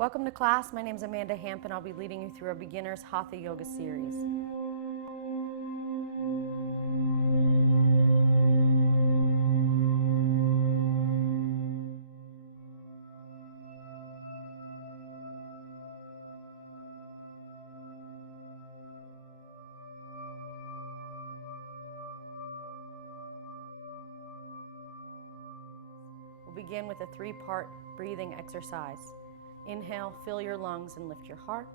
Welcome to class. My name is Amanda Hamp and I'll be leading you through our beginner's Hatha Yoga series. We'll begin with a three-part breathing exercise. Inhale, fill your lungs and lift your heart.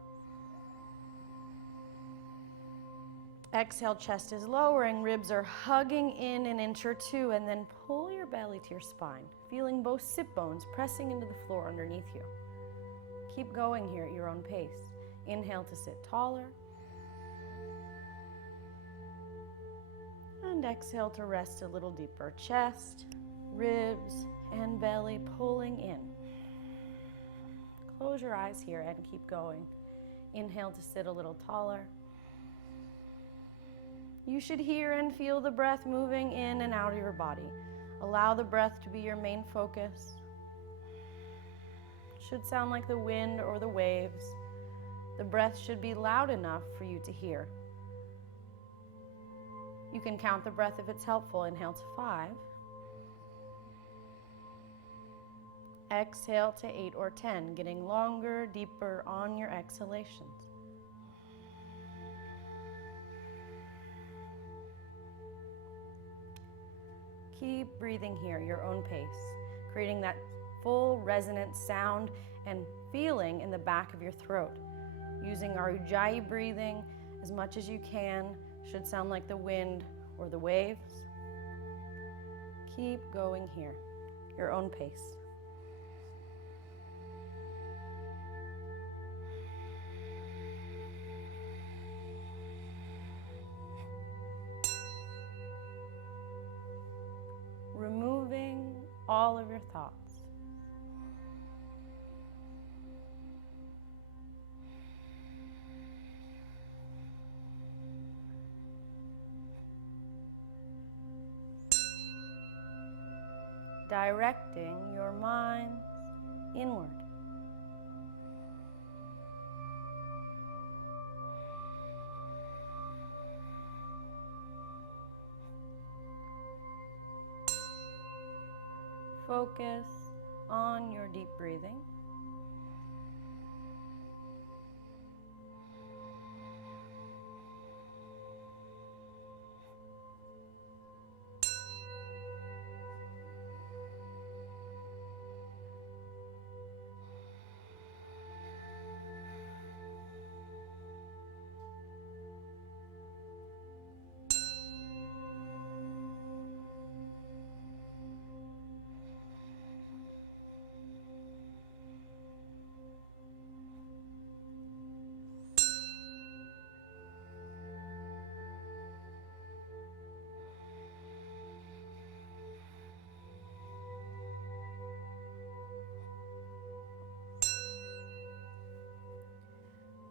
Exhale, chest is lowering, ribs are hugging in an inch or two, and then pull your belly to your spine, feeling both sit bones pressing into the floor underneath you. Keep going here at your own pace. Inhale to sit taller. And exhale to rest a little deeper. Chest, ribs, and belly pulling in. Close your eyes here and keep going. Inhale to sit a little taller. You should hear and feel the breath moving in and out of your body. Allow the breath to be your main focus. It should sound like the wind or the waves. The breath should be loud enough for you to hear. You can count the breath if it's helpful. Inhale to 5. Exhale to 8 or 10, getting longer, deeper on your exhalations. Keep breathing here, your own pace, creating that full resonant sound and feeling in the back of your throat. Using our Ujjayi breathing as much as you can, should sound like the wind or the waves. Keep going here, your own pace. Removing all of your thoughts. Directing your mind inward. Focus on your deep breathing.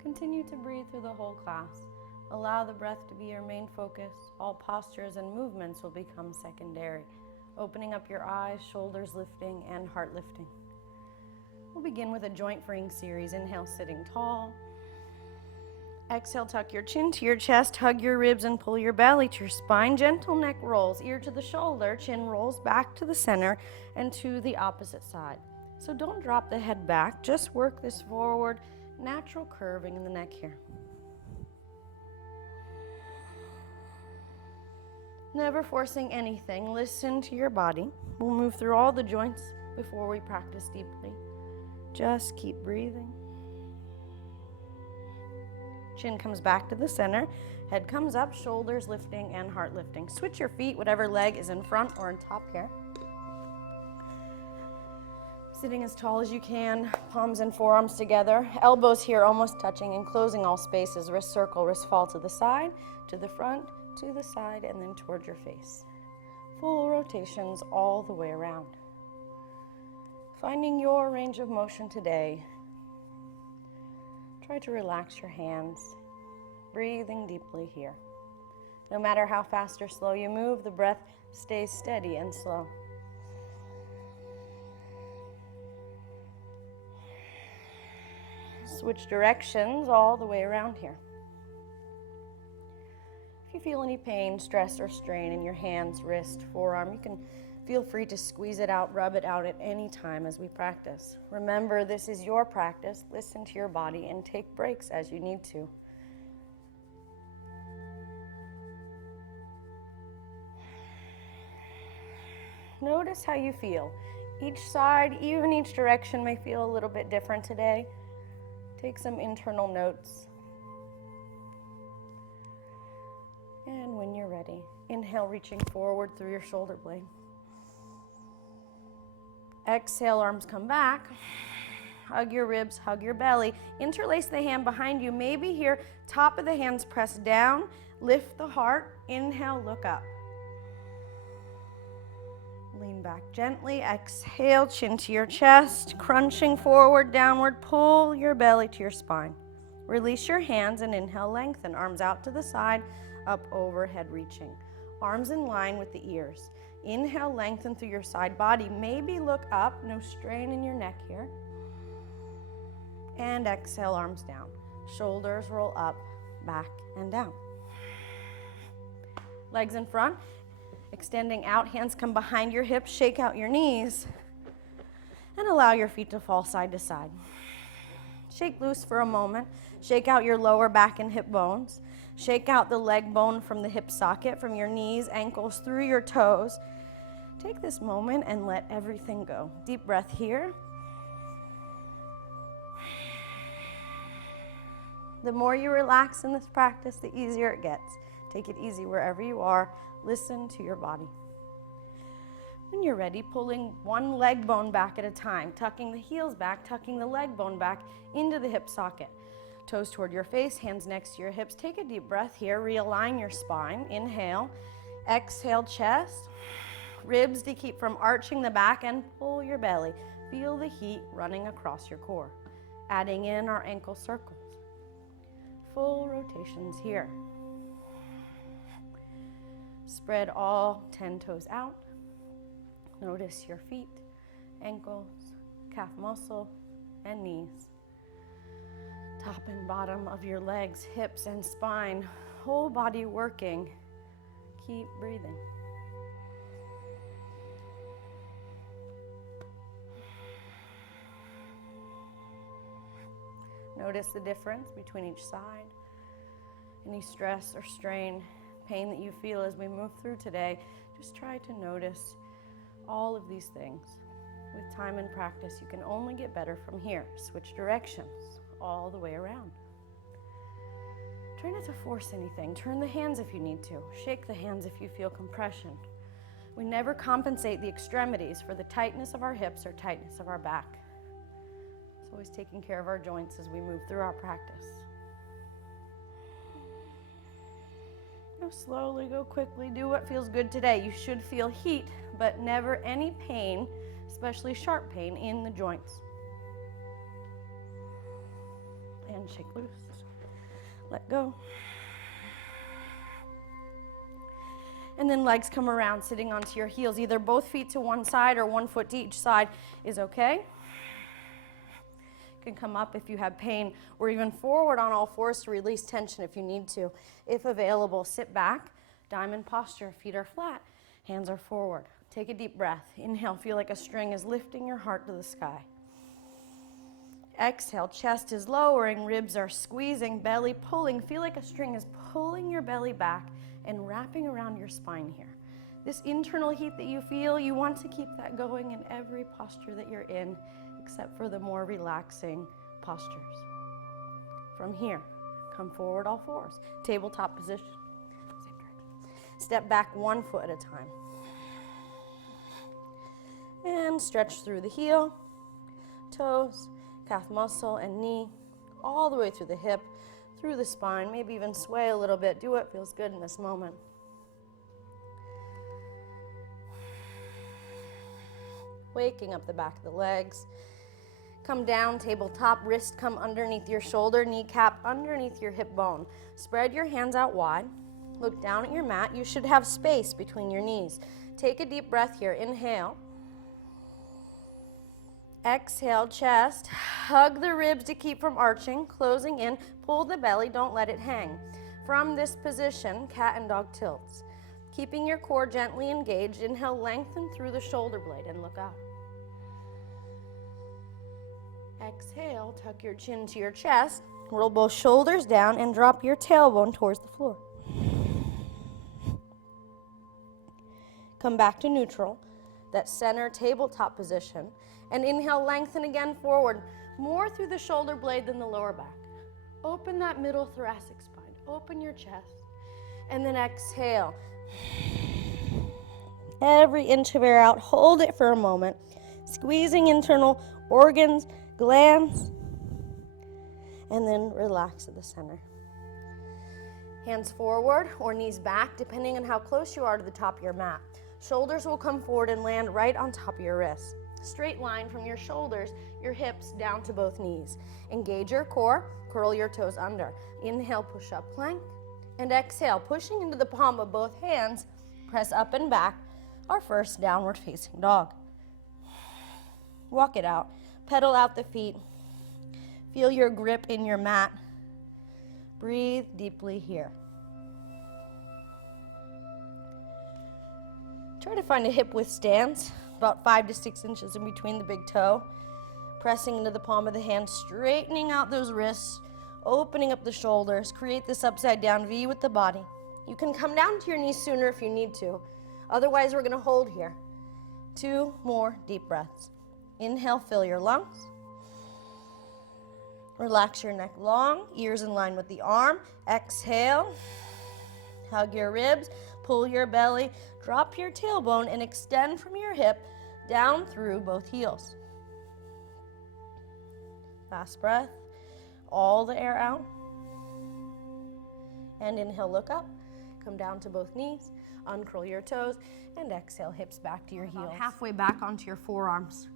Continue to breathe through the whole class. Allow the breath to be your main focus. All postures and movements will become secondary. Opening up your eyes, shoulders lifting, and heart lifting. We'll begin with a joint freeing series. Inhale, sitting tall. Exhale, tuck your chin to your chest, hug your ribs, and pull your belly to your spine. Gentle neck rolls, ear to the shoulder, chin rolls back to the center and to the opposite side. So don't drop the head back, just work this forward. Natural curving in the neck here. Never forcing anything. Listen to your body. We'll move through all the joints before we practice deeply. Just keep breathing. Chin comes back to the center. Head comes up, shoulders lifting and heart lifting. Switch your feet, whatever leg is in front or on top here. Sitting as tall as you can, palms and forearms together, elbows here almost touching and closing all spaces. Wrist circle, wrist fall to the side, to the front, to the side, and then toward your face. Full rotations all the way around. Finding your range of motion today. Try to relax your hands, breathing deeply here. No matter how fast or slow you move, the breath stays steady and slow. Switch directions all the way around here. If you feel any pain, stress, or strain in your hands, wrist, forearm, you can feel free to squeeze it out, rub it out at any time as we practice. Remember, this is your practice. Listen to your body and take breaks as you need to. Notice how you feel. Each side, even each direction, may feel a little bit different today. Take some internal notes. And when you're ready, inhale, reaching forward through your shoulder blade. Exhale, arms come back. Hug your ribs, hug your belly. Interlace the hand behind you. Maybe here, top of the hands press down. Lift the heart. Inhale, look up. Lean back gently. Exhale, chin to your chest. Crunching forward, downward. Pull your belly to your spine. Release your hands and inhale, lengthen. Arms out to the side, up, overhead, reaching. Arms in line with the ears. Inhale, lengthen through your side body. Maybe look up, no strain in your neck here. And exhale, arms down. Shoulders roll up, back, and down. Legs in front, extending out, hands come behind your hips, shake out your knees, and allow your feet to fall side to side. Shake loose for a moment. Shake out your lower back and hip bones. Shake out the leg bone from the hip socket, from your knees, ankles, through your toes. Take this moment and let everything go. Deep breath here. The more you relax in this practice, the easier it gets. Take it easy wherever you are. Listen to your body. When you're ready, pulling one leg bone back at a time, tucking the heels back, tucking the leg bone back into the hip socket. Toes toward your face, hands next to your hips. Take a deep breath here. Realign your spine. Inhale. Exhale, chest. Ribs to keep from arching the back, and pull your belly. Feel the heat running across your core. Adding in our ankle circles. Full rotations here. Spread all 10 toes out. Notice your feet, ankles, calf muscle, and knees. Top and bottom of your legs, hips and spine, whole body working. Keep breathing. Notice the difference between each side. Any stress or strain, pain that you feel as we move through today, just try to notice all of these things. With time and practice, you can only get better from here. Switch directions all the way around. Try not to force anything. Turn the hands if you need to. Shake the hands if you feel compression. We never compensate the extremities for the tightness of our hips or tightness of our back. It's always taking care of our joints as we move through our practice. Go slowly, go quickly, do what feels good today. You should feel heat, but never any pain, especially sharp pain, in the joints. And shake loose. Let go. And then legs come around, sitting onto your heels. Either both feet to one side or one foot to each side is okay. You can come up if you have pain, or even forward on all fours to release tension if you need to. If available, sit back, diamond posture, feet are flat, hands are forward. Take a deep breath. Inhale, feel like a string is lifting your heart to the sky. Exhale, chest is lowering, ribs are squeezing, belly pulling. Feel like a string is pulling your belly back and wrapping around your spine here. This internal heat that you feel, you want to keep that going in every posture that you're in, except for the more relaxing postures. From here, come forward all fours. Tabletop position. Same direction. Step back 1 foot at a time. And stretch through the heel, toes, calf muscle, and knee, all the way through the hip, through the spine, maybe even sway a little bit. Do what feels good in this moment. Waking up the back of the legs. Come down, tabletop, wrist come underneath your shoulder, kneecap underneath your hip bone. Spread your hands out wide. Look down at your mat. You should have space between your knees. Take a deep breath here. Inhale. Exhale, chest. Hug the ribs to keep from arching, closing in. Pull the belly, don't let it hang. From this position, cat and dog tilts. Keeping your core gently engaged, inhale, lengthen through the shoulder blade and look out. Exhale, tuck your chin to your chest, roll both shoulders down and drop your tailbone towards the floor. Come back to neutral, that center tabletop position, and inhale, lengthen again forward, more through the shoulder blade than the lower back. Open that middle thoracic spine, open your chest, and then exhale. Every inch of air out, hold it for a moment, squeezing internal organs, glands, and then relax at the center. Hands forward or knees back, depending on how close you are to the top of your mat. Shoulders will come forward and land right on top of your wrists. Straight line from your shoulders, your hips down to both knees. Engage your core, curl your toes under. Inhale, push up plank, and exhale, pushing into the palm of both hands, press up and back, our first downward facing dog. Walk it out. Pedal out the feet. Feel your grip in your mat. Breathe deeply here. Try to find a hip width stance, about 5 to 6 inches in between the big toe. Pressing into the palm of the hand, straightening out those wrists, opening up the shoulders. Create this upside down V with the body. You can come down to your knees sooner if you need to. Otherwise, we're going to hold here. 2 more deep breaths. Inhale, fill your lungs. Relax your neck long, ears in line with the arm. Exhale, hug your ribs, pull your belly, drop your tailbone, and extend from your hip down through both heels. Last breath, all the air out. And inhale, look up, come down to both knees, uncurl your toes, and exhale, hips back to your heels. Halfway back onto your forearms.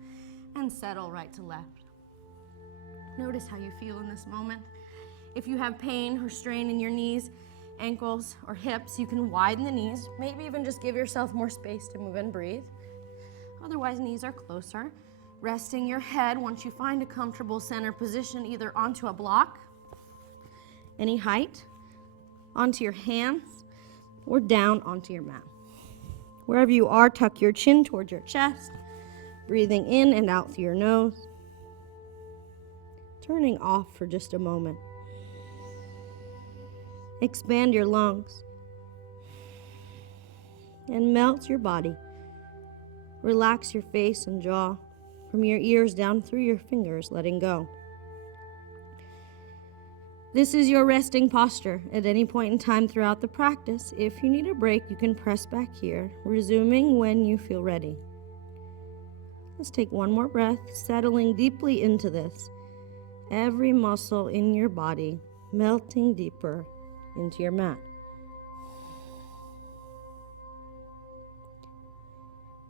And settle right to left. Notice how you feel in this moment. If you have pain or strain in your knees, ankles, or hips, you can widen the knees. Maybe even just give yourself more space to move and breathe. Otherwise, knees are closer. Resting your head once you find a comfortable center position, either onto a block, any height, onto your hands, or down onto your mat. Wherever you are, tuck your chin towards your chest. Breathing in and out through your nose. Turning off for just a moment. Expand your lungs. And melt your body. Relax your face and jaw. From your ears down through your fingers, letting go. This is your resting posture. At any point in time throughout the practice, if you need a break, you can press back here, resuming when you feel ready. Let's take one more breath, settling deeply into this. Every muscle in your body melting deeper into your mat.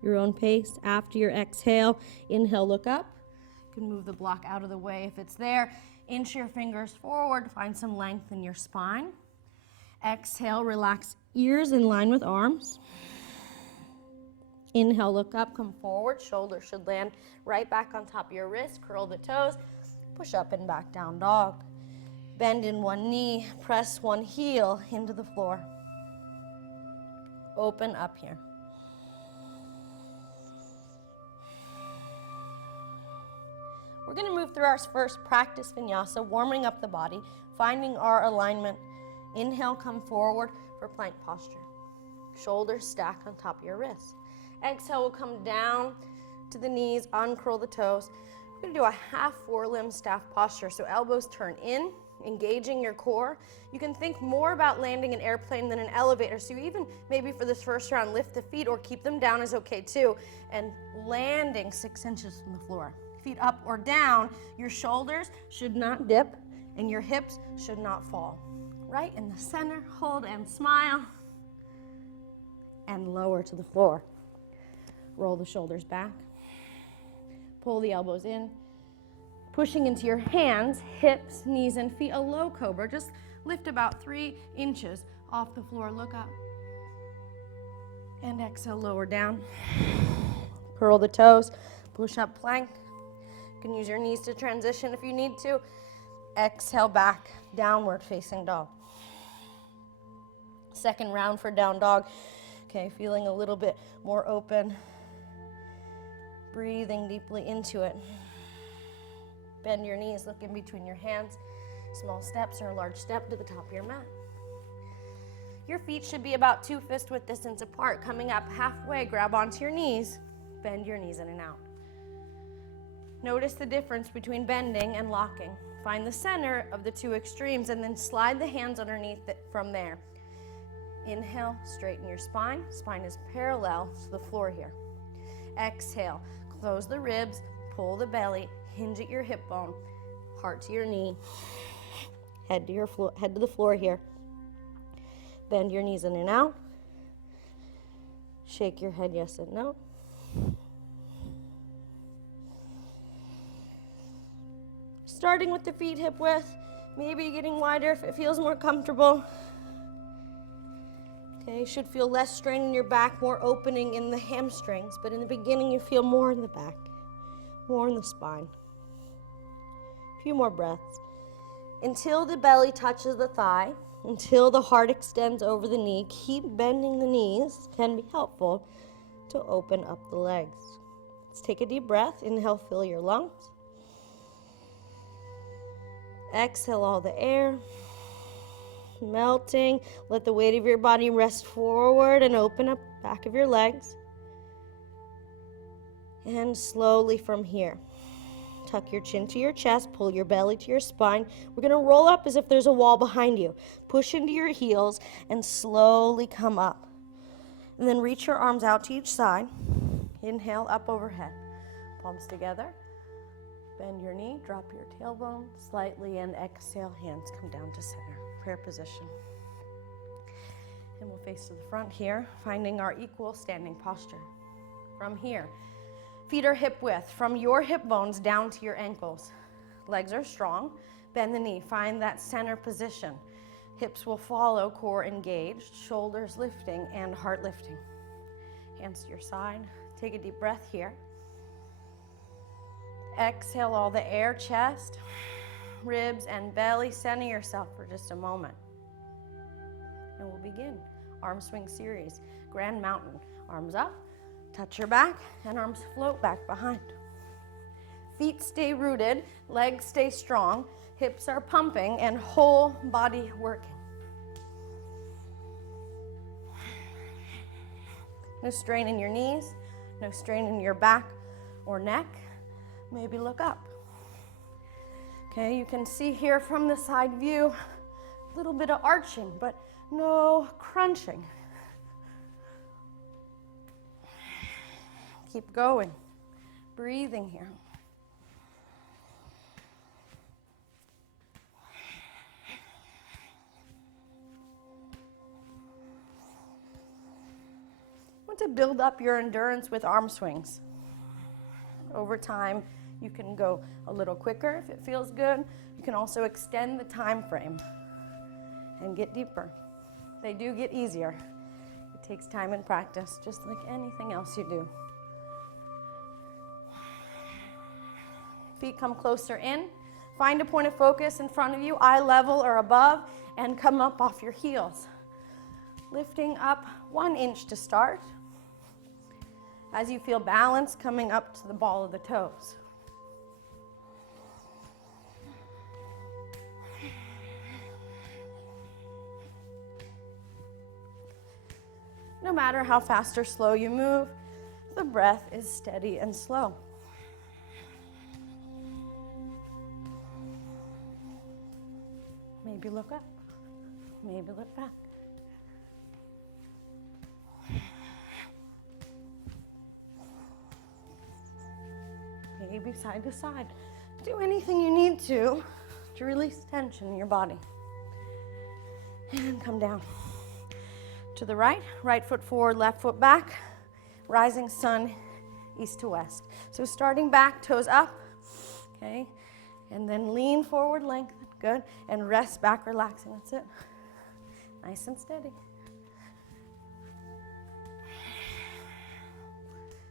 Your own pace. After your exhale, inhale, look up. You can move the block out of the way if it's there. Inch your fingers forward, find some length in your spine. Exhale, relax ears in line with arms. Inhale, look up, come forward. Shoulders should land right back on top of your wrist. Curl the toes. Push up and back down dog. Bend in one knee. Press one heel into the floor. Open up here. We're going to move through our first practice vinyasa, warming up the body, finding our alignment. Inhale, come forward for plank posture. Shoulders stack on top of your wrists. Exhale, we'll come down to the knees, uncurl the toes. We're going to do a half forelimb staff posture. So elbows turn in, engaging your core. You can think more about landing an airplane than an elevator. So you even, maybe for this first round, lift the feet or keep them down is okay too. And landing 6 inches from the floor. Feet up or down, your shoulders should not dip and your hips should not fall. Right in the center, hold and smile. And lower to the floor. Roll the shoulders back. Pull the elbows in. Pushing into your hands, hips, knees, and feet. A low cobra. Just lift about 3 inches off the floor. Look up. And exhale, lower down. Curl the toes. Push up plank. You can use your knees to transition if you need to. Exhale back, downward facing dog. Second round for down dog. Okay, feeling a little bit more open. Breathing deeply into it. Bend your knees, look in between your hands. Small steps or a large step to the top of your mat. Your feet should be about 2 fist width distance apart. Coming up halfway, grab onto your knees. Bend your knees in and out. Notice the difference between bending and locking. Find the center of the two extremes and then slide the hands underneath it from there. Inhale, straighten your spine. Spine is parallel to the floor here. Exhale, close the ribs, pull the belly, hinge at your hip bone, heart to your knee, head to the floor here. Bend your knees in and out. Shake your head yes and no. Starting with the feet hip width, maybe getting wider if it feels more comfortable. Okay, you should feel less strain in your back, more opening in the hamstrings, but in the beginning you feel more in the back, more in the spine. A few more breaths. Until the belly touches the thigh, until the heart extends over the knee, keep bending the knees. Can be helpful to open up the legs. Let's take a deep breath. Inhale, fill your lungs. Exhale all the air. Melting. Let the weight of your body rest forward and open up the back of your legs. And slowly from here, tuck your chin to your chest, pull your belly to your spine. We're going to roll up as if there's a wall behind you. Push into your heels and slowly come up. And then reach your arms out to each side. Inhale, up overhead. Palms together. Bend your knee, drop your tailbone slightly, and exhale, hands come down to center. Prayer position. And we'll face to the front here, finding our equal standing posture. From here, feet are hip width, from your hip bones down to your ankles. Legs are strong. Bend the knee, find that center position. Hips will follow, core engaged, shoulders lifting, and heart lifting. Hands to your side. Take a deep breath here. Exhale all the air, chest, ribs, and belly. Center yourself for just a moment. And we'll begin. Arm swing series. Grand mountain. Arms up, touch your back, and arms float back behind. Feet stay rooted, legs stay strong, hips are pumping, and whole body working. No strain in your knees, no strain in your back or neck. Maybe look up. Okay, you can see here from the side view, a little bit of arching, but no crunching. Keep going, breathing here. I want to build up your endurance with arm swings. Over time, you can go a little quicker if it feels good. You can also extend the time frame and get deeper. They do get easier. It takes time and practice, just like anything else you do. Feet come closer in. Find a point of focus in front of you, eye level or above, and come up off your heels. Lifting up 1 inch to start. As you feel balance, coming up to the ball of the toes. No matter how fast or slow you move, the breath is steady and slow. Maybe look up, maybe look back. Maybe side to side. Do anything you need to release tension in your body. And come down. To the right, right foot forward, left foot back. Rising sun, east to west. So starting back, toes up, okay? And then lean forward, lengthen, good. And rest back, relaxing, that's it. Nice and steady.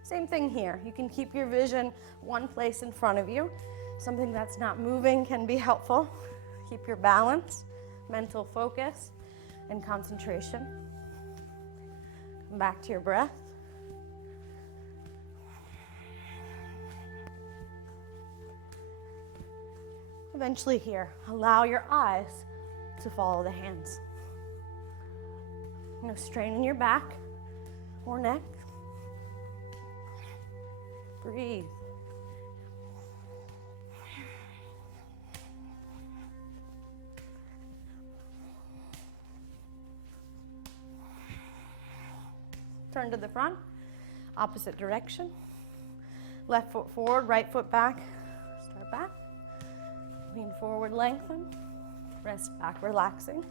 Same thing here. You can keep your vision one place in front of you. Something that's not moving can be helpful. Keep your balance, mental focus, and concentration. Come back to your breath. Eventually here, allow your eyes to follow the hands. No strain in your back or neck. Breathe. Turn to the front, opposite direction. Left foot forward, right foot back. Start back. Lean forward, lengthen. Rest back, relaxing.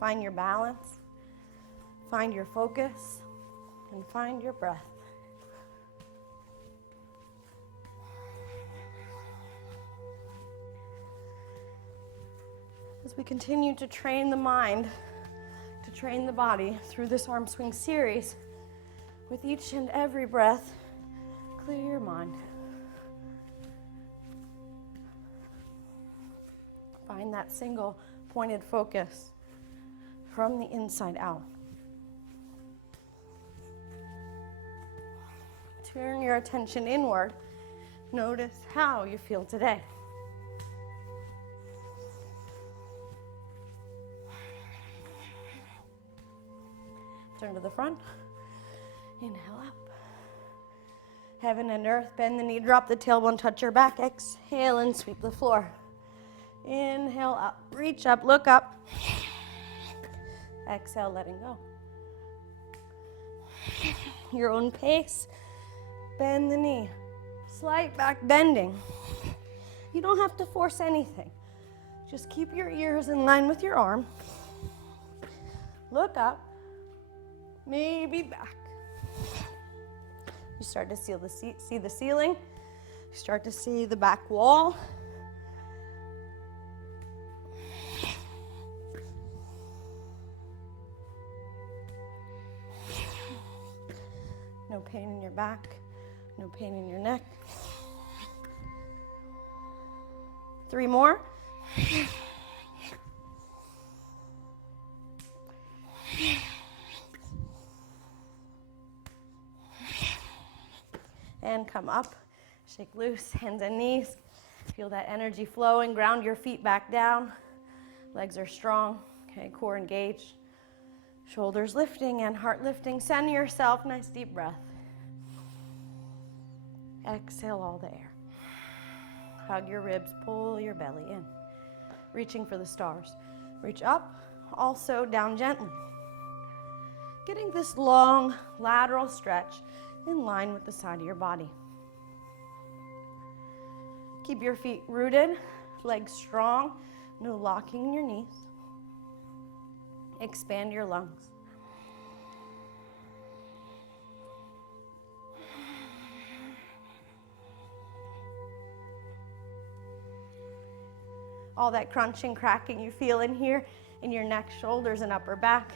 Find your balance, find your focus, and find your breath. As we continue to train the mind, to train the body through this arm swing series, with each and every breath, clear your mind. Find that single pointed focus from the inside out. Turn your attention inward. Notice how you feel today. Turn to the front. Inhale up. Heaven and earth, bend the knee, drop the tailbone, touch your back. Exhale and sweep the floor. Inhale up, reach up, look up. Exhale, letting go. Your own pace. Bend the knee. Slight back bending. You don't have to force anything. Just keep your ears in line with your arm. Look up. Maybe back. You start to see the ceiling. You start to see the back wall. No pain in your back. No pain in your neck. 3 more. And come up. Shake loose, hands and knees. Feel that energy flowing. Ground your feet back down. Legs are strong. Okay, core engaged. Shoulders lifting and heart lifting. Center yourself. Nice deep breath. Exhale all the air. Hug your ribs, pull your belly in. Reaching for the stars. Reach up, also down gently. Getting this long lateral stretch in line with the side of your body. Keep your feet rooted, legs strong, no locking in your knees. Expand your lungs. All that crunching, cracking you feel in here, in your neck, shoulders, and upper back.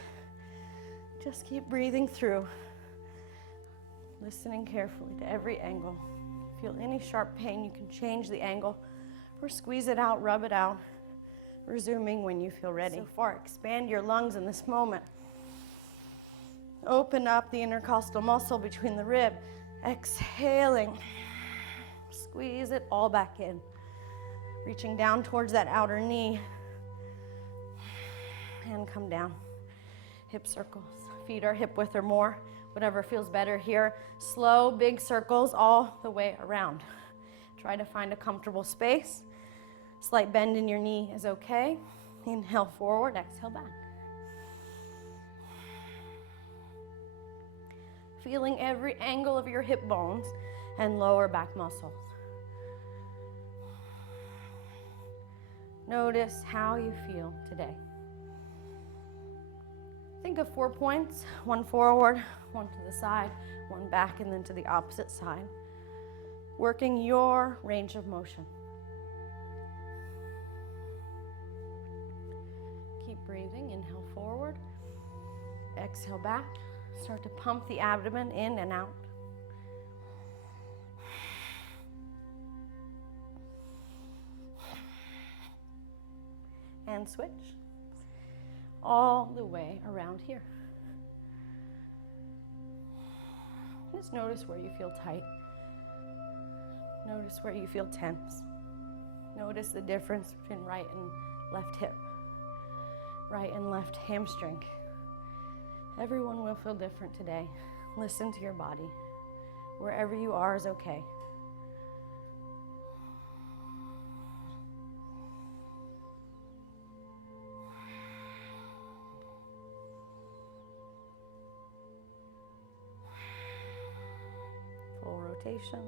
Just keep breathing through. Listening carefully to every angle. Feel any sharp pain, you can change the angle or squeeze it out, rub it out. Resuming when you feel ready. So far, expand your lungs in this moment. Open up the intercostal muscle between the rib. Exhaling. Squeeze it all back in. Reaching down towards that outer knee. And come down. Hip circles. Feet are hip width or more. Whatever feels better here. Slow, big circles all the way around. Try to find a comfortable space. Slight bend in your knee is okay. Inhale forward, exhale back. Feeling every angle of your hip bones and lower back muscles. Notice how you feel today. Think of 4 points, one forward, one to the side, one back, and then to the opposite side, working your range of motion. Keep breathing. Inhale forward, exhale back. Start to pump the abdomen in and out. And switch all the way around here. Just notice where you feel tight. Notice where you feel tense. Notice the difference between right and left hip, right and left hamstring. Everyone will feel different today. Listen to your body. Wherever you are is okay. Full rotation,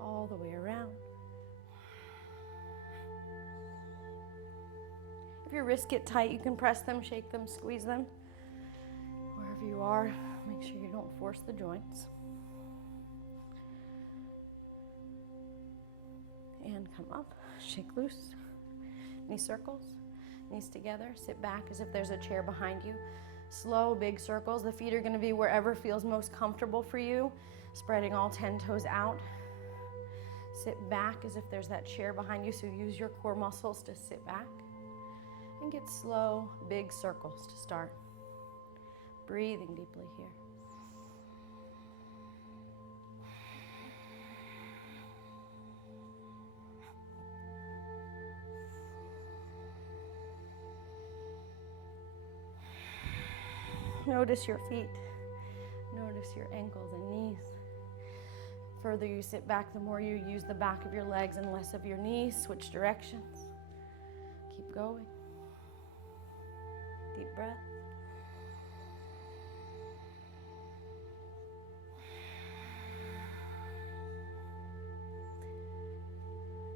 all the way around. If your wrists get tight, you can press them, shake them, squeeze them. Wherever you are, make sure you don't force the joints. And come up, shake loose. Knee circles, knees together, sit back as if there's a chair behind you. Slow, big circles. The feet are going to be wherever feels most comfortable for you, spreading all 10 toes out. Sit back as if there's that chair behind you, so use your core muscles to sit back. And get slow, big circles to start. Breathing deeply here. Notice your feet. Notice your ankles and knees. The further you sit back, the more you use the back of your legs and less of your knees. Switch directions. Keep going. Deep breath.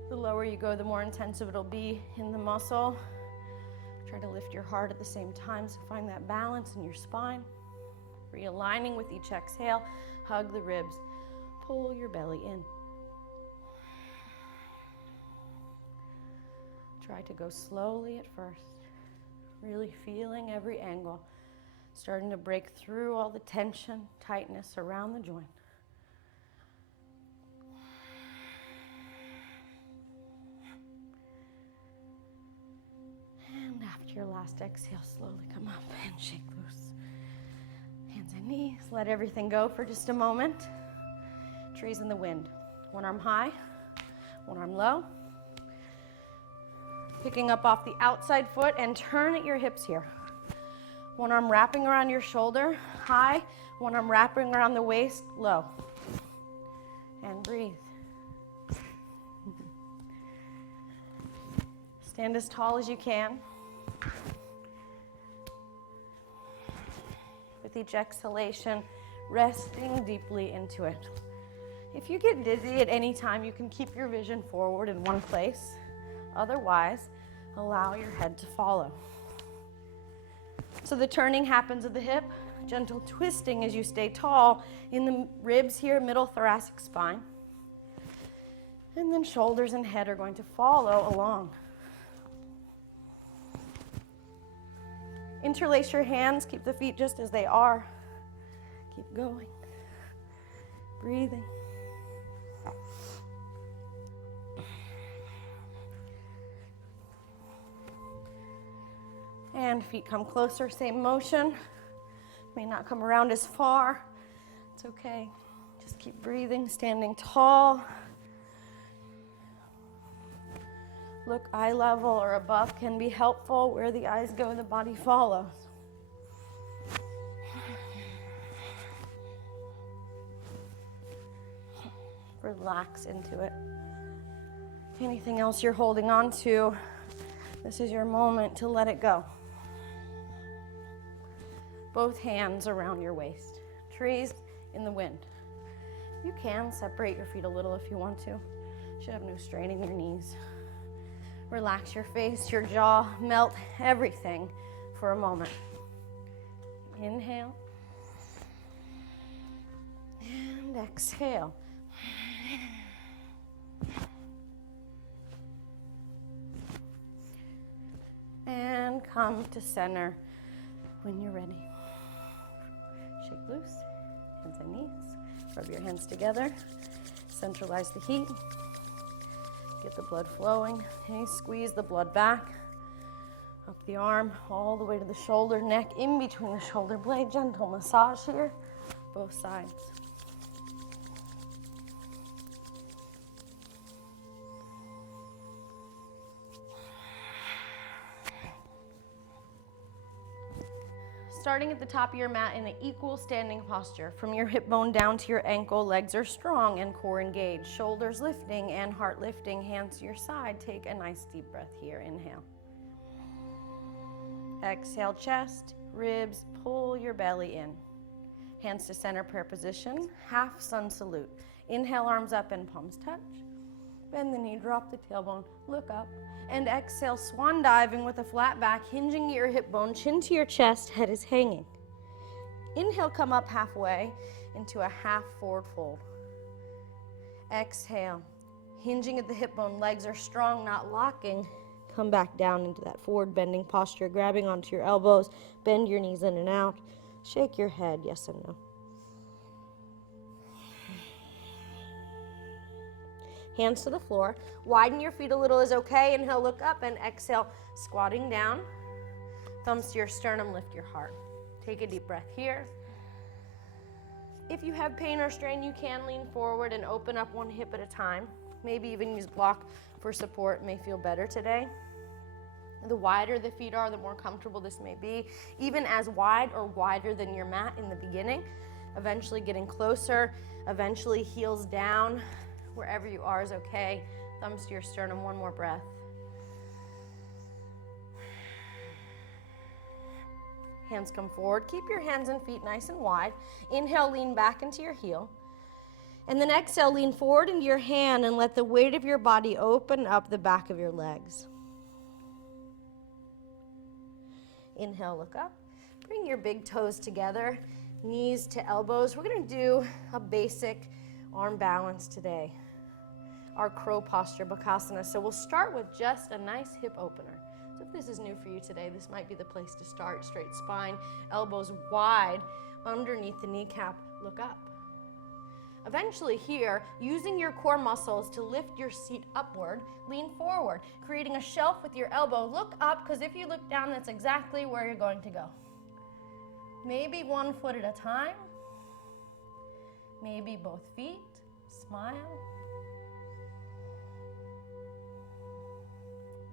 The lower you go, the more intensive it'll be in the muscle. Try to lift your heart at the same time, so find that balance in your spine. Realigning with each exhale, hug the ribs, pull your belly in. Try to go slowly at first, really feeling every angle, starting to break through all the tension, tightness around the joint. And after your last exhale, slowly come up and shake loose. Hands and knees, let everything go for just a moment. Trees in the wind. One arm high, one arm low. Picking up off the outside foot and turn at your hips here. One arm wrapping around your shoulder, high. One arm wrapping around the waist, low. And breathe. Stand as tall as you can. With each exhalation, resting deeply into it. If you get dizzy at any time, you can keep your vision forward in one place. Otherwise, allow your head to follow. So the turning happens at the hip, gentle twisting as you stay tall in the ribs here, middle thoracic spine. And then shoulders and head are going to follow along. Interlace your hands, keep the feet just as they are. Keep going. Breathing. And feet come closer, same motion. May not come around as far. It's okay. Just keep breathing, standing tall. Look eye level or above can be helpful. Where the eyes go, the body follows. Relax into it. Anything else you're holding on to, this is your moment to let it go. Both hands around your waist. Trees in the wind. You can separate your feet a little if you want to. You should have no strain in your knees. Relax your face, your jaw, melt everything for a moment. Inhale. And exhale. And come to center when you're ready. Shake loose, hands and knees. Rub your hands together. Centralize the heat. Get the blood flowing. Okay, squeeze the blood back. Up the arm, all the way to the shoulder, neck in between the shoulder blade. Gentle massage here, both sides. Starting at the top of your mat in an equal standing posture. From your hip bone down to your ankle, legs are strong and core engaged. Shoulders lifting and heart lifting, hands to your side. Take a nice deep breath here. Inhale. Exhale, chest, ribs, pull your belly in. Hands to center, prayer position, half sun salute. Inhale, arms up and palms touch. Bend the knee, drop the tailbone, look up. And exhale, swan diving with a flat back, hinging your hip bone, chin to your chest, head is hanging. Inhale, come up halfway into a half forward fold. Exhale, hinging at the hip bone, legs are strong, not locking. Come back down into that forward bending posture, grabbing onto your elbows, bend your knees in and out. Shake your head, yes and no. Hands to the floor. Widen your feet a little is okay. Inhale, look up, and exhale, squatting down. Thumbs to your sternum, lift your heart. Take a deep breath here. If you have pain or strain, you can lean forward and open up one hip at a time. Maybe even use block for support. It may feel better today. The wider the feet are, the more comfortable this may be. Even as wide or wider than your mat in the beginning. Eventually getting closer, eventually heels down. Wherever you are is okay. Thumbs to your sternum, one more breath. Hands come forward. Keep your hands and feet nice and wide. Inhale, lean back into your heel. And then exhale, lean forward into your hand and let the weight of your body open up the back of your legs. Inhale, look up. Bring your big toes together, knees to elbows. We're going to do a basic arm balance today. Our crow posture, Bakasana. So we'll start with just a nice hip opener. So if this is new for you today, this might be the place to start. Straight spine, elbows wide, underneath the kneecap, look up. Eventually here, using your core muscles to lift your seat upward, lean forward, creating a shelf with your elbow. Look up, because if you look down, that's exactly where you're going to go. Maybe one foot at a time. Maybe both feet. Smile.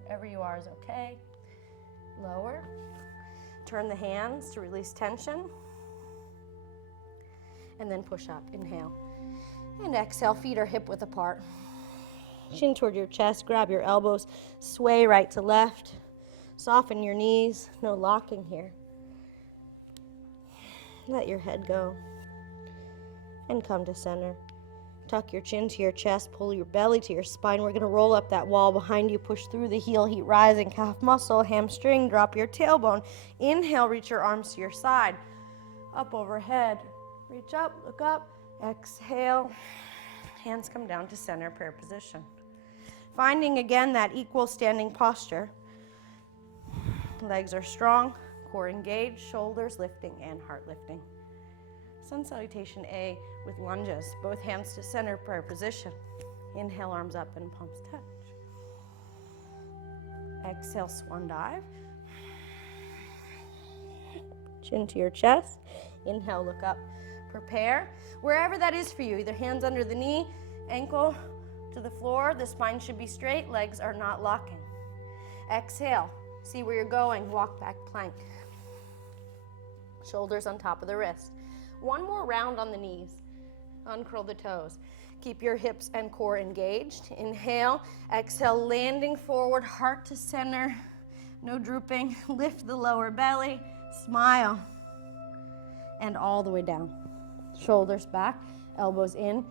Wherever you are is okay. Lower. Turn the hands to release tension. And then push up. Inhale. And exhale. Feet are hip width apart. Chin toward your chest. Grab your elbows. Sway right to left. Soften your knees. No locking here. Let your head go. And come to center. Tuck your chin to your chest, pull your belly to your spine. We're going to roll up that wall behind you, push through the heel, heat rising, calf muscle, hamstring, drop your tailbone. Inhale, reach your arms to your side. Up overhead, reach up, look up, exhale. Hands come down to center, prayer position. Finding again that equal standing posture. Legs are strong, core engaged, shoulders lifting and heart lifting. Sun salutation A with lunges, both hands to center, prayer position. Inhale, arms up and palms touch. Exhale, swan dive. Chin to your chest. Inhale, look up. Prepare. Wherever that is for you, either hands under the knee, ankle to the floor. The spine should be straight, legs are not locking. Exhale. See where you're going. Walk back plank. Shoulders on top of the wrist. One more round on the knees. Uncurl the toes. Keep your hips and core engaged. Inhale. Exhale, landing forward, heart to center. No drooping. Lift the lower belly. Smile. And all the way down. Shoulders back, elbows in.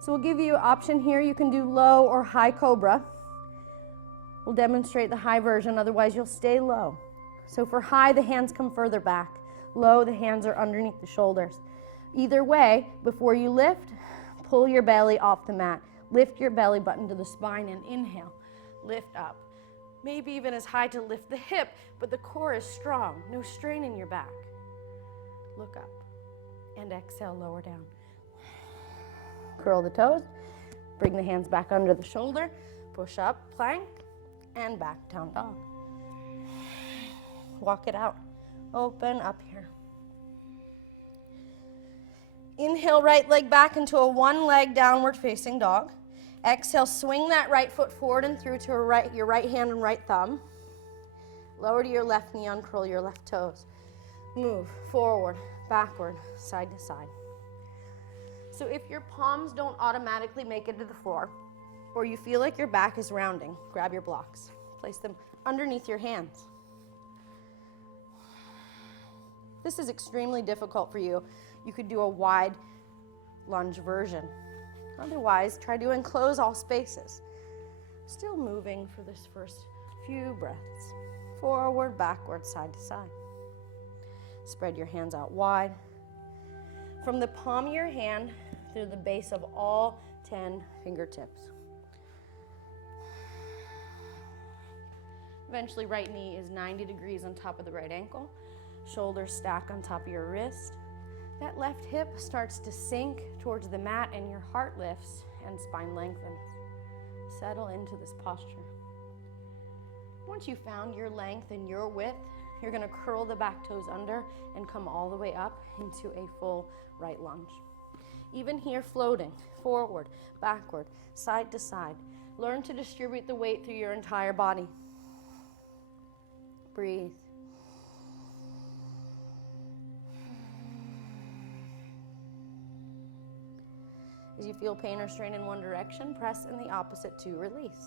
So we'll give you an option here. You can do low or high cobra. We'll demonstrate the high version, otherwise you'll stay low. So for high, the hands come further back. low, the hands are underneath the shoulders. Either way, before you lift, pull your belly off the mat. Lift your belly button to the spine and inhale. Lift up. Maybe even as high to lift the hip, but the core is strong. No strain in your back. Look up. And exhale, lower down. Curl the toes. Bring the hands back under the shoulder. Push up, plank, and back, down dog. Walk it out. Open up here. Inhale, right leg back into a one-leg downward facing dog. Exhale, swing that right foot forward and through to your right hand and right thumb. Lower to your left knee, uncurl your left toes. Move forward, backward, side to side. So if your palms don't automatically make it to the floor, or you feel like your back is rounding, grab your blocks. Place them underneath your hands. This is extremely difficult for you. You could do a wide lunge version. Otherwise, try to enclose all spaces. Still moving for this first few breaths. Forward, backward, side to side. Spread your hands out wide. From the palm of your hand through the base of all 10 fingertips. Eventually, right knee is 90 degrees on top of the right ankle. Shoulders stack on top of your wrist. That left hip starts to sink towards the mat and your heart lifts and spine lengthens. Settle into this posture. Once you've found your length and your width, you're going to curl the back toes under and come all the way up into a full right lunge. Even here, floating, forward, backward, side to side. Learn to distribute the weight through your entire body. Breathe. As you feel pain or strain in one direction, press in the opposite to release.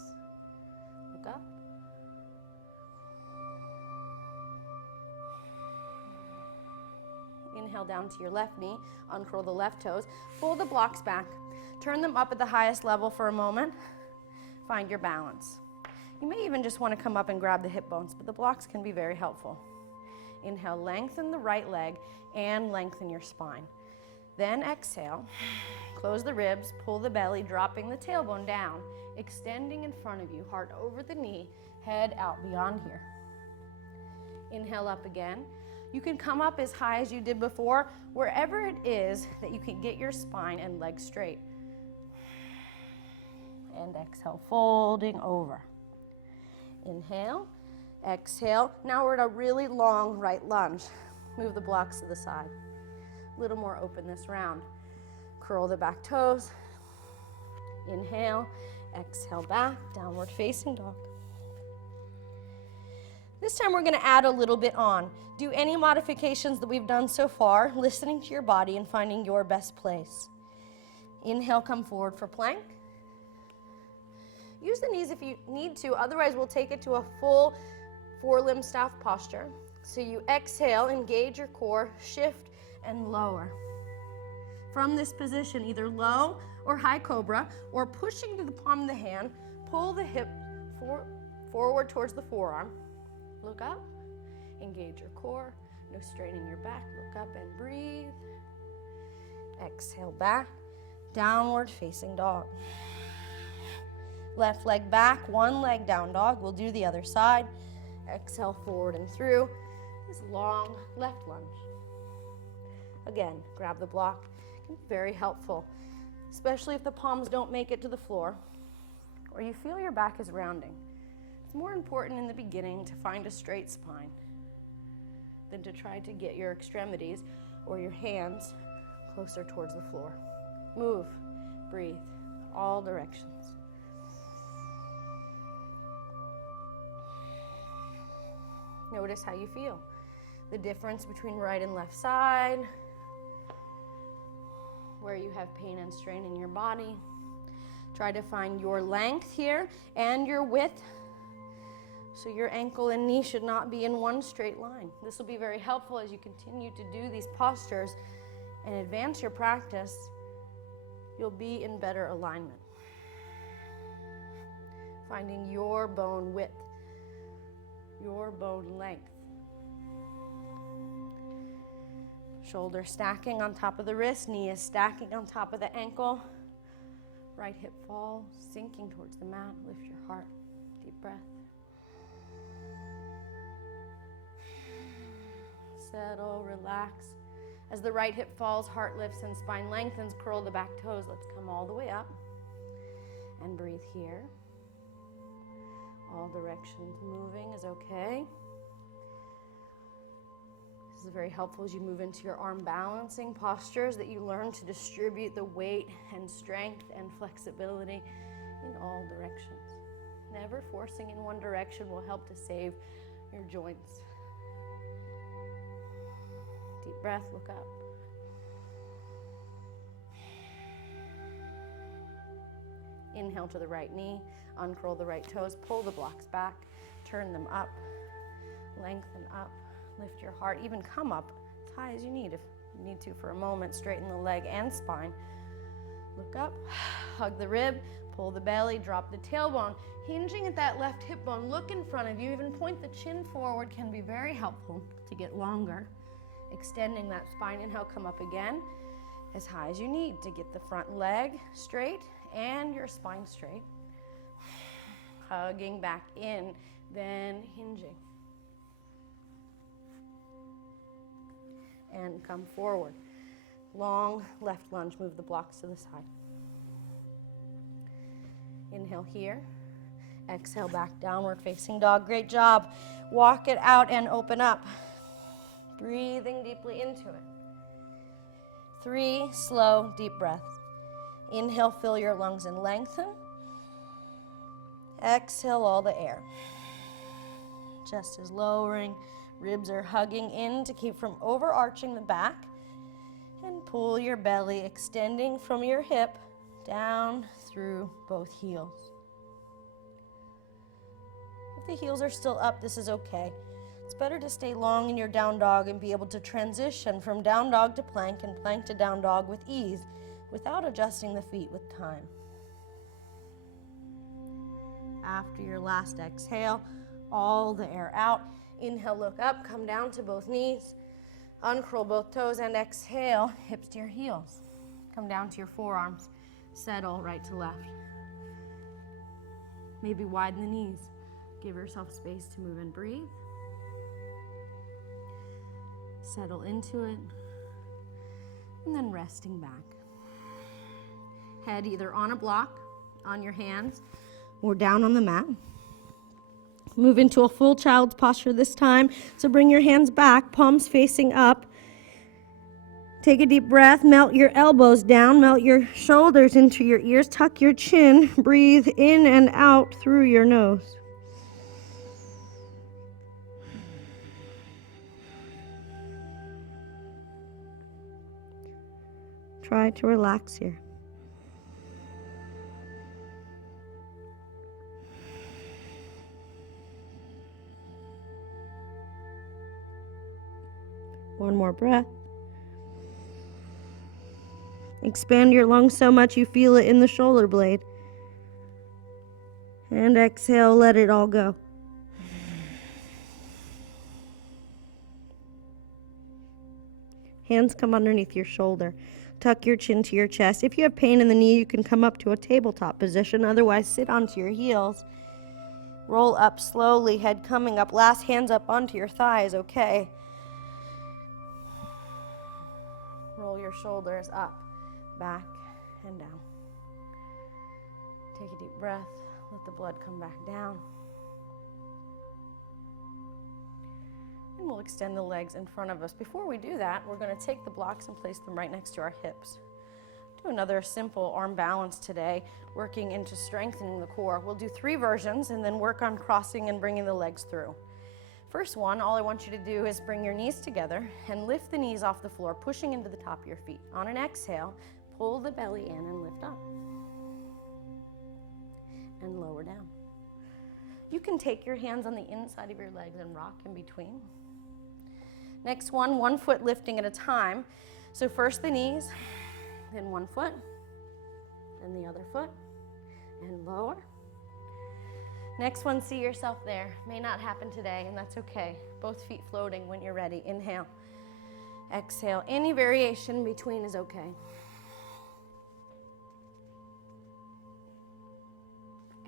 Look up. Inhale down to your left knee, uncurl the left toes, pull the blocks back, turn them up at the highest level for a moment, find your balance. You may even just want to come up and grab the hip bones, but the blocks can be very helpful. Inhale, lengthen the right leg and lengthen your spine. Then exhale, close the ribs, pull the belly, dropping the tailbone down, extending in front of you, heart over the knee, head out beyond here. Inhale up again. You can come up as high as you did before, wherever it is that you can get your spine and legs straight. And exhale, folding over. Inhale, exhale. Now we're in a really long right lunge. Move the blocks to the side. A little more open this round. Curl the back toes. Inhale, exhale back, downward facing dog. This time we're going to add a little bit on. Do any modifications that we've done so far, listening to your body and finding your best place. Inhale, come forward for plank. Use the knees if you need to, otherwise we'll take it to a full four-limb staff posture. So you exhale, engage your core, shift and lower. From this position, either low or high cobra, or pushing to the palm of the hand, pull the hip forward towards the forearm. Look up, engage your core, no strain in your back. Look up and breathe. Exhale back, downward facing dog. Left leg back, one leg down dog. We'll do the other side. Exhale forward and through this long left lunge. Again, grab the block. Very helpful, especially if the palms don't make it to the floor or you feel your back is rounding. It's more important in the beginning to find a straight spine than to try to get your extremities or your hands closer towards the floor. Move, breathe, all directions. Notice how you feel. The difference between right and left side, where you have pain and strain in your body. Try to find your length here and your width. So your ankle and knee should not be in one straight line. This will be very helpful as you continue to do these postures and advance your practice. You'll be in better alignment. Finding your bone width, your bone length. Shoulder stacking on top of the wrist, knee is stacking on top of the ankle. Right hip falls, sinking towards the mat. Lift your heart. Deep breath. Settle, relax. As the right hip falls, heart lifts and spine lengthens. Curl the back toes. Let's come all the way up. And breathe here. All directions moving is okay. This is very helpful as you move into your arm balancing postures, that you learn to distribute the weight and strength and flexibility in all directions. Never forcing in one direction will help to save your joints. Deep breath, look up. Inhale to the right knee, uncurl the right toes, pull the blocks back, turn them up, lengthen up, lift your heart, even come up as high as you need if you need to for a moment. Straighten the leg and spine. Look up, hug the rib, pull the belly, drop the tailbone, hinging at that left hip bone. Look in front of you, even point the chin forward can be very helpful to get longer. Extending that spine. Inhale, come up again as high as you need to get the front leg straight and your spine straight. Hugging back in, then hinging. And come forward. Long left lunge, move the blocks to the side. Inhale here. Exhale, back downward facing dog. Great job. Walk it out and open up. Breathing deeply into it. 3 slow, deep breaths. Inhale, fill your lungs and lengthen. Exhale all the air. Chest is lowering. Ribs are hugging in to keep from overarching the back. And pull your belly, extending from your hip down through both heels. If the heels are still up, this is okay. It's better to stay long in your down dog and be able to transition from down dog to plank and plank to down dog with ease without adjusting the feet with time. After your last exhale, all the air out. Inhale, look up, come down to both knees. Uncurl both toes and exhale, hips to your heels. Come down to your forearms. Settle right to left. Maybe widen the knees. Give yourself space to move and breathe. Settle into it. And then resting back. Head either on a block, on your hands, or down on the mat. Move into a full child's posture this time. So bring your hands back, palms facing up. Take a deep breath, melt your elbows down, melt your shoulders into your ears, tuck your chin, breathe in and out through your nose. Try to relax here. One more breath. Expand your lungs so much you feel it in the shoulder blade. And exhale, let it all go. Hands come underneath your shoulder. Tuck your chin to your chest. If you have pain in the knee, you can come up to a tabletop position. Otherwise, sit onto your heels. Roll up slowly, head coming up. Last hands up onto your thighs, okay. Roll your shoulders up, back, and down. Take a deep breath. Let the blood come back down. And we'll extend the legs in front of us. Before we do that, we're going to take the blocks and place them right next to our hips. Do another simple arm balance today, working into strengthening the core. We'll do 3 versions and then work on crossing and bringing the legs through. First one, all I want you to do is bring your knees together and lift the knees off the floor, pushing into the top of your feet. On an exhale, pull the belly in and lift up. And lower down. You can take your hands on the inside of your legs and rock in between. Next one foot lifting at a time. So first the knees, then one foot, then the other foot, and lower. Next one, see yourself there. May not happen today, and that's okay. Both feet floating when you're ready. Inhale. Exhale. Any variation between is okay.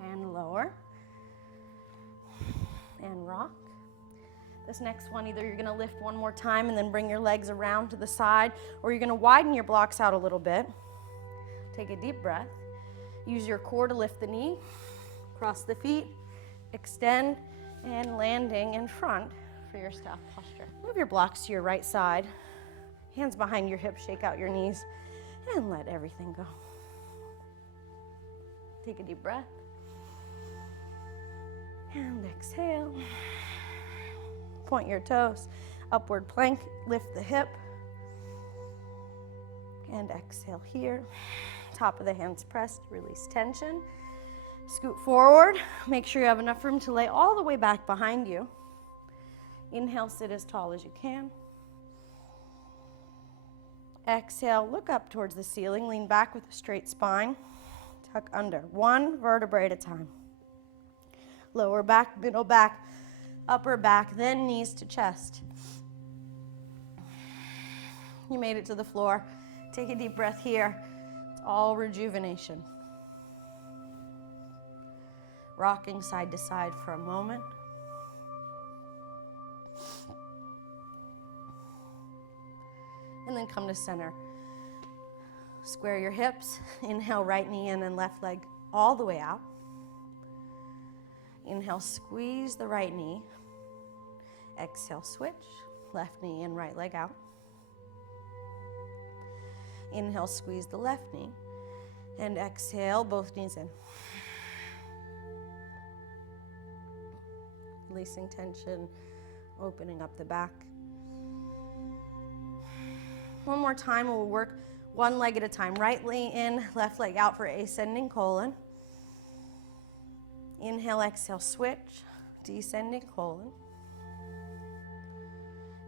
And lower. And rock. This next one, either you're going to lift one more time and then bring your legs around to the side, or you're going to widen your blocks out a little bit. Take a deep breath. Use your core to lift the knee. Cross the feet. Extend, and landing in front for your staff posture. Move your blocks to your right side. Hands behind your hips, shake out your knees, and let everything go. Take a deep breath. And exhale. Point your toes. Upward plank, lift the hip. And exhale here. Top of the hands pressed, release tension. Scoot forward. Make sure you have enough room to lay all the way back behind you. Inhale, sit as tall as you can. Exhale, look up towards the ceiling. Lean back with a straight spine. Tuck under, one vertebrae at a time. Lower back, middle back, upper back, then knees to chest. You made it to the floor. Take a deep breath here. It's all rejuvenation. Rocking side to side for a moment. And then come to center. Square your hips. Inhale, right knee in and left leg all the way out. Inhale, squeeze the right knee. Exhale, switch. Left knee in, right leg out. Inhale, squeeze the left knee. And exhale, both knees in. Releasing tension, opening up the back. One more time, we'll work one leg at a time. Right leg in, left leg out for ascending colon. Inhale, exhale, switch, descending colon.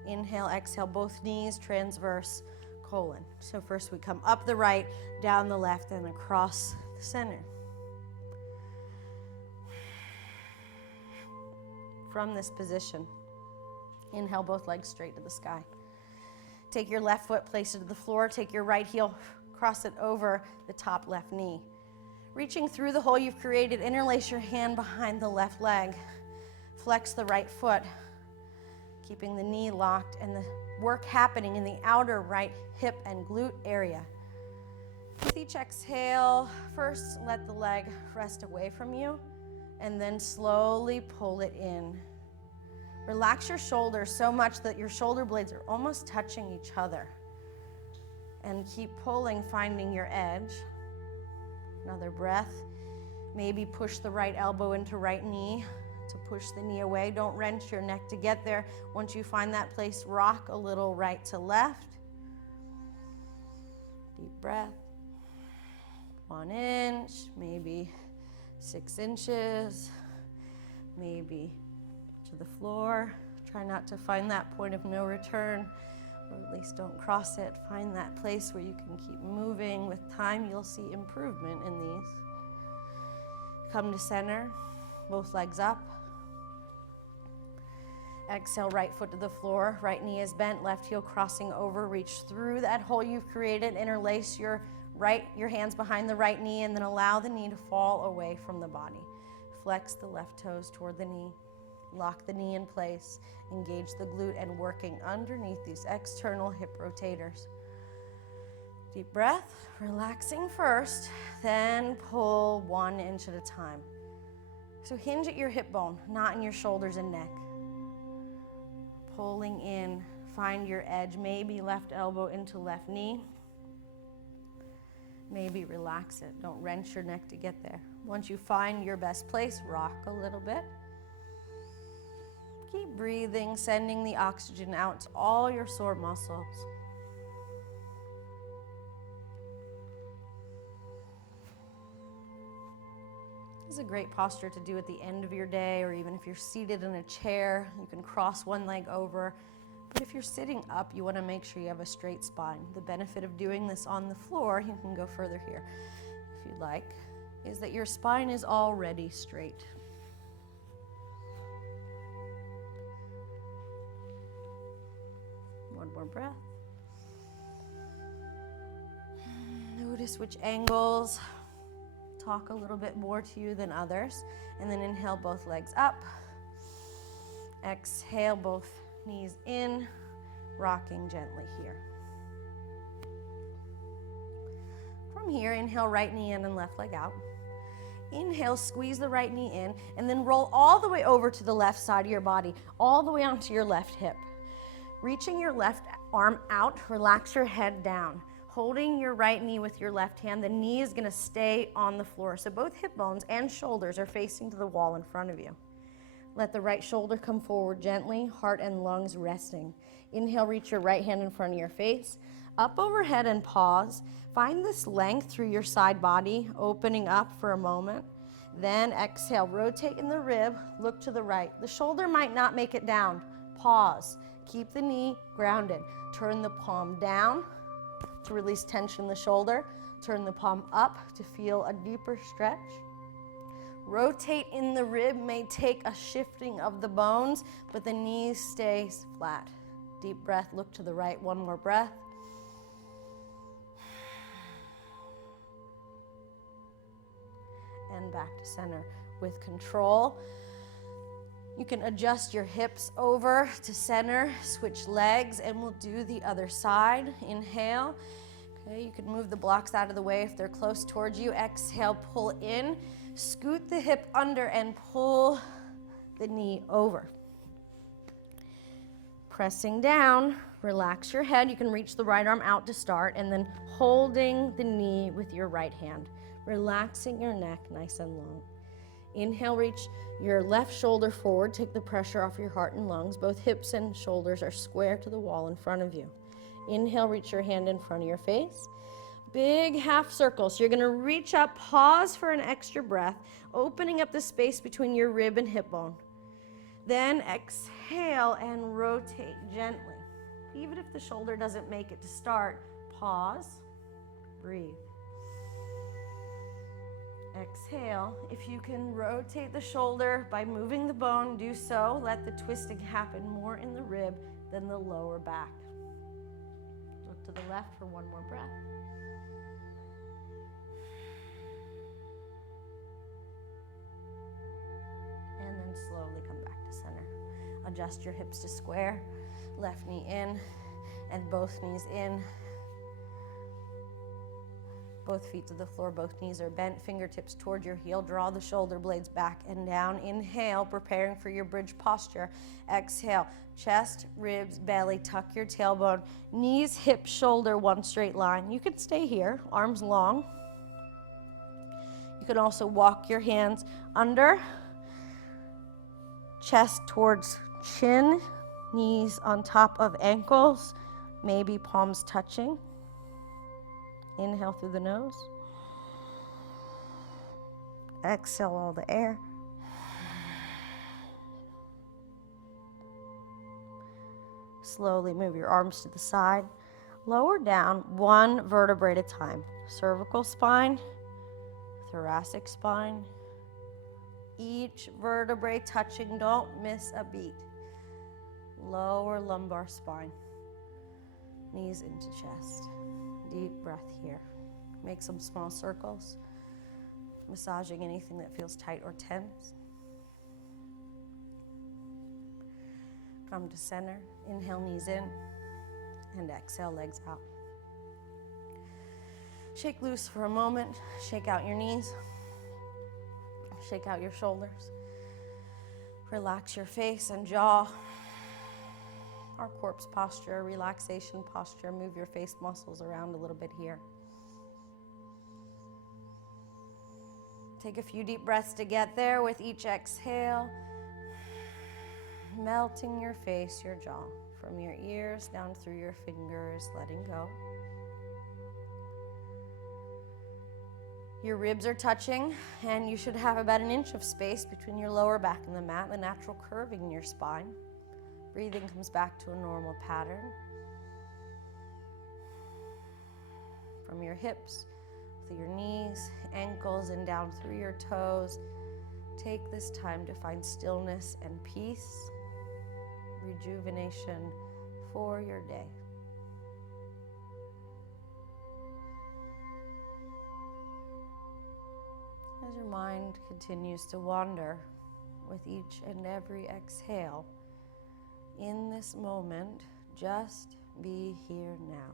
Inhale, exhale, both knees, transverse colon. So first we come up the right, down the left, and across the center. From this position, inhale, both legs straight to the sky. Take your left foot, place it to the floor. Take your right heel, cross it over the top left knee. Reaching through the hole you've created, interlace your hand behind the left leg. Flex the right foot, keeping the knee locked and the work happening in the outer right hip and glute area. With each exhale, first let the leg rest away from you, and then slowly pull it in. Relax your shoulders so much that your shoulder blades are almost touching each other. And keep pulling, finding your edge. Another breath. Maybe push the right elbow into right knee to push the knee away. Don't wrench your neck to get there. Once you find that place, rock a little right to left. Deep breath. 1 inch, maybe 6 inches, maybe to the floor. Try not to find that point of no return, or at least don't cross it. Find that place where you can keep moving. With time, you'll see improvement in these. Come to center, both legs up. Exhale, right foot to the floor, right knee is bent, left heel crossing over. Reach through that hole you've created, interlace your hands behind the right knee, and then allow the knee to fall away from the body. Flex the left toes toward the knee. Lock the knee in place. Engage the glute and working underneath these external hip rotators. Deep breath, relaxing first, then pull 1 inch at a time. So hinge at your hip bone, not in your shoulders and neck. Pulling in, find your edge, maybe left elbow into left knee. Maybe relax it. Don't wrench your neck to get there. Once you find your best place, rock a little bit. Keep breathing, sending the oxygen out to all your sore muscles. This is a great posture to do at the end of your day, or even if you're seated in a chair, you can cross one leg over. But if you're sitting up, you want to make sure you have a straight spine. The benefit of doing this on the floor, you can go further here if you'd like, is that your spine is already straight. One more breath. Notice which angles talk a little bit more to you than others. And then inhale both legs up. Exhale both knees in, rocking gently here. From here, inhale right knee in and left leg out. Inhale, squeeze the right knee in, and then roll all the way over to the left side of your body, all the way onto your left hip. Reaching your left arm out, relax your head down. Holding your right knee with your left hand, the knee is gonna stay on the floor. So both hip bones and shoulders are facing to the wall in front of you. Let the right shoulder come forward gently, heart and lungs resting. Inhale, reach your right hand in front of your face. Up overhead and pause. Find this length through your side body, opening up for a moment. Then exhale, rotate in the rib, look to the right. The shoulder might not make it down. Pause. Keep the knee grounded. Turn the palm down to release tension in the shoulder. Turn the palm up to feel a deeper stretch. Rotate in the rib may take a shifting of the bones, but the knee stays flat. Deep breath, look to the right, one more breath. And back to center with control. You can adjust your hips over to center, switch legs, and we'll do the other side. Inhale. Okay, you can move the blocks out of the way if they're close towards you. Exhale, pull in. Scoot the hip under and pull the knee over. Pressing down, relax your head. You can reach the right arm out to start, and then holding the knee with your right hand. Relaxing your neck nice and long. Inhale, reach your left shoulder forward. Take the pressure off your heart and lungs. Both hips and shoulders are square to the wall in front of you. Inhale, reach your hand in front of your face. Big half circle. So you're going to reach up, pause for an extra breath, opening up the space between your rib and hip bone. Then exhale and rotate gently. Even if the shoulder doesn't make it to start, pause, breathe. Exhale. If you can rotate the shoulder by moving the bone, do so. Let the twisting happen more in the rib than the lower back. Look to the left for one more breath. And then slowly come back to center. Adjust your hips to square. Left knee in and both knees in. Both feet to the floor, both knees are bent, fingertips toward your heel. Draw the shoulder blades back and down. Inhale, preparing for your bridge posture. Exhale, chest, ribs, belly, tuck your tailbone. Knees, hips, shoulder, one straight line. You can stay here, arms long. You can also walk your hands under, chest towards chin, knees on top of ankles, maybe palms touching. Inhale through the nose. Exhale all the air. Slowly move your arms to the side. Lower down one vertebrae at a time. Cervical spine, thoracic spine. Each vertebrae touching, don't miss a beat. Lower lumbar spine. Knees into chest. Deep breath here. Make some small circles, massaging anything that feels tight or tense. Come to center. Inhale, knees in, and exhale, legs out. Shake loose for a moment. Shake out your knees. Shake out your shoulders. Relax your face and jaw. Our corpse posture, relaxation posture. Move your face muscles around a little bit here. Take a few deep breaths to get there with each exhale. Melting your face, your jaw, from your ears down through your fingers, letting go. Your ribs are touching, and you should have about 1 inch of space between your lower back and the mat, the natural curving in your spine. Breathing comes back to a normal pattern. From your hips, through your knees, ankles, and down through your toes. Take this time to find stillness and peace, rejuvenation for your day. As your mind continues to wander with each and every exhale, in this moment, just be here now.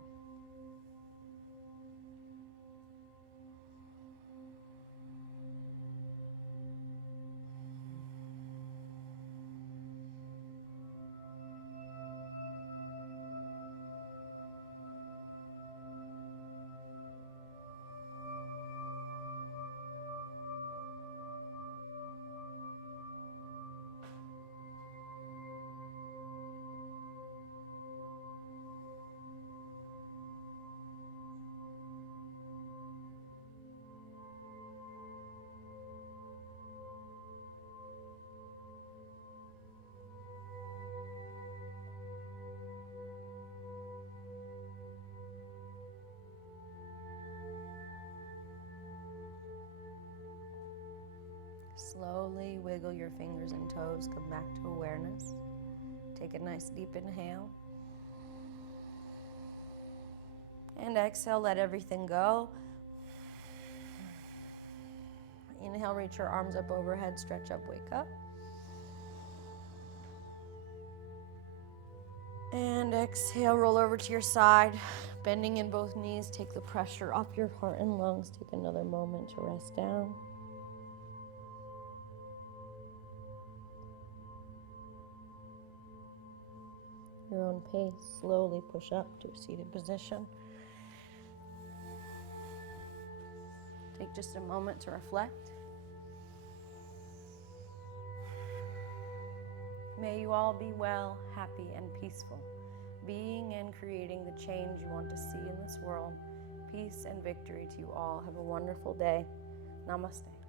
Slowly wiggle your fingers and toes, come back to awareness. Take a nice deep inhale. And exhale, let everything go. Inhale, reach your arms up overhead, stretch up, wake up. And exhale, roll over to your side, bending in both knees. Take the pressure off your heart and lungs. Take another moment to rest down. Your own pace, slowly push up to a seated position. Take just a moment to reflect. May you all be well, happy, and peaceful, being and creating the change you want to see in this world. Peace and victory to you all. Have a wonderful day. Namaste.